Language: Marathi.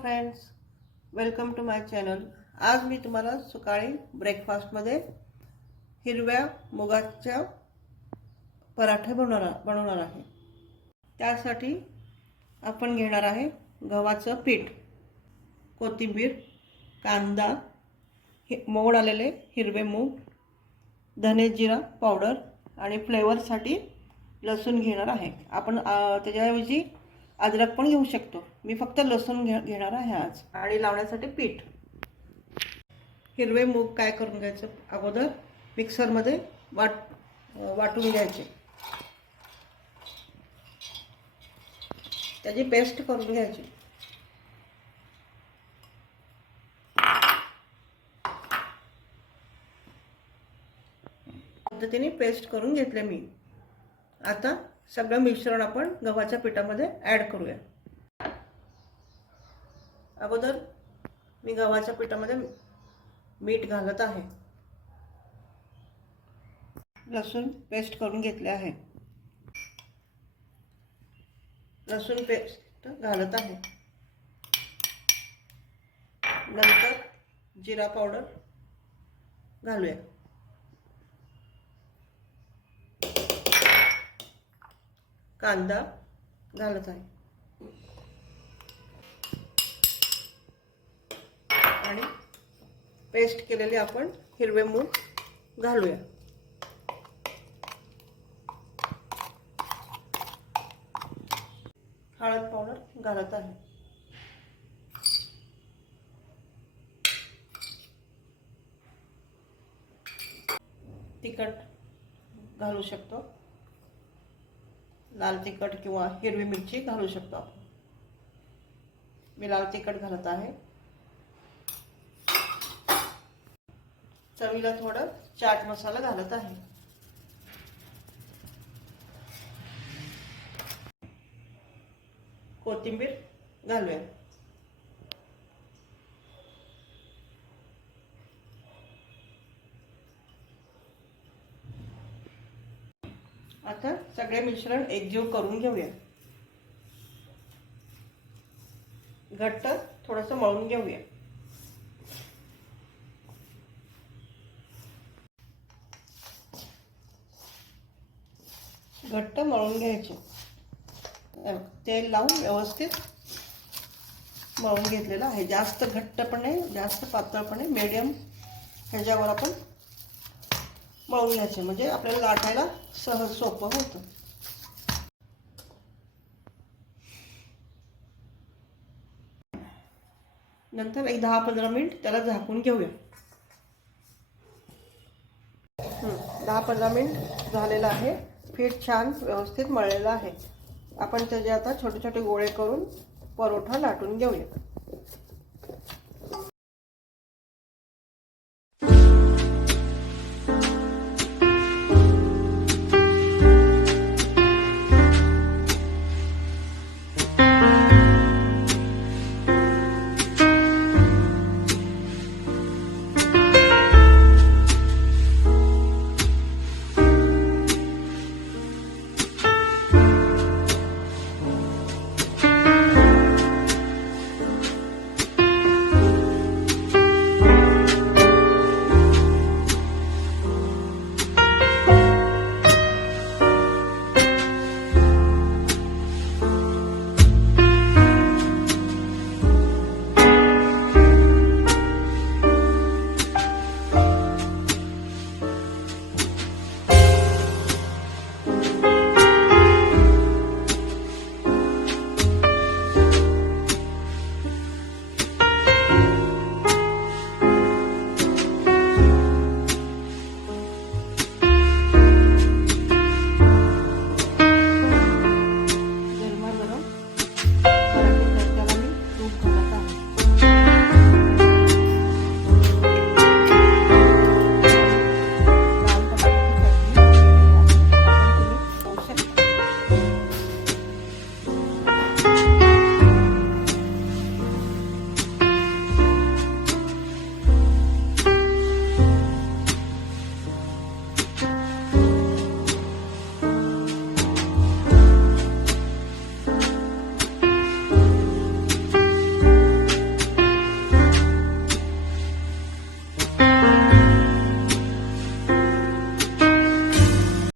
Friends, welcome to my channel. आज मी तुम्हाला सकाळी ब्रेकफास्टमध्ये हिरव्या मुगाच्या पराठे बनवणार आहे। त्यासाठी आपण घेणार आहे गव्हाचं पीठ, कोथिंबीर, कांदा, मोड आलेले हिरवे मूग, धने जिरा पावडर आणि फ्लेवरसाठी लसूण घेणार आहे। आपण त्याच्याऐवजी अद्रक पण घेऊ शकतो। मी फक्त लसूण घेणार आहे आज। आणि लावण्यासाठी पीठ, हिरवे मूग काय करून घ्यायचं, अगोदर मिक्सरमध्ये वाटून घ्यायचे, त्याची पेस्ट करून घ्यायची। पद्धतीने पेस्ट करून घेतले मी। आता सगळं मिश्रण आपण गव्हाच्या पिठामध्ये ॲड करूया। अगोदर मी गव्हाच्या पिठामध्ये मीठ घालत आहे, लसूण पेस्ट करून घेतले आहे, लसूण पेस्ट घालत आहे, नंतर जिरा पावडर घालूया, कांदा घालत आहे आणि पेस्ट केलेले आपण हिरवे मूग घालूया। हळद पावडर घालत आहे, तिखट घालू शकतो, लाल तिखट किंवा हिरवी मिरची घालू शकतो आपण। मी लाल तिखट घालत आहे। चवीला थोडा चाट मसाला घालत आहे। कोथिंबीर घालूया। आता सगळे मिश्रण एकजीव करून घेऊया। घट्ट थोडंसं मळून घेऊया। घट्ट मळून घ्यायचे, तेल लावून व्यवस्थित मळून घेतलेलं आहे। जास्त घट्ट पण नाही, जास्त पातळ पण नाही, मीडियम ह्याच्यावर आपण मळून घ्यायचे, म्हणजे आपल्याला लाटायला सहज सोपं होतं। नंतर एक 10-15 मिनिट त्याला झाकून घेऊया। 10-15 मिनिट झालेलं आहे। पीठ छान व्यवस्थित मळलेलं आहे। आपण त्याचे आता छोटे छोटे गोळे करून परोठा लाटून घेऊया।